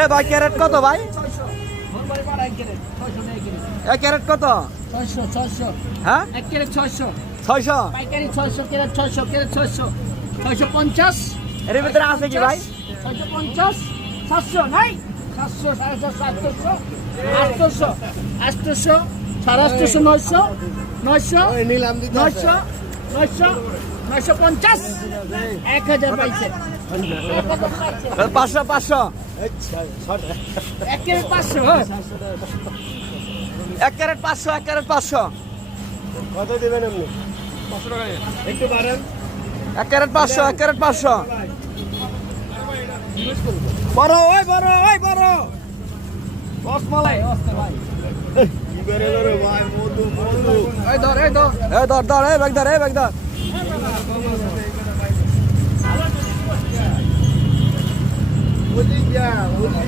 এ ভাই ক্যারেট কত ভাই? এক ক্যারেট কত? 600 হ্যাঁ 1 ক্যারেট 600 600। পাইকারি 600 ক্যারেট 600 ক্যারেট 600 650 এর ভিতরে আছে কি ভাই? 650 700 নাই 700 750 800 800 850 900 900 নিলাম দিতে 900 900 950 1000 পাইছে 500 500। এক ক্যারেট 500 হ্যাঁ এক ক্যারেট 500 এক ক্যারেট 500। কত দিবেন আপনি? একটু বাড়ান। এক ক্যারেট 500 এক ক্যারেট 500। বড় ওই বড় ওই বড় রসমালাই। কি করে রে ভাই, মধু মধু। এই ধর এই ধর এই ধর ধর এই ব্যাগ ধর এই ব্যাগ ধর। ওদিক যা, ওদিক।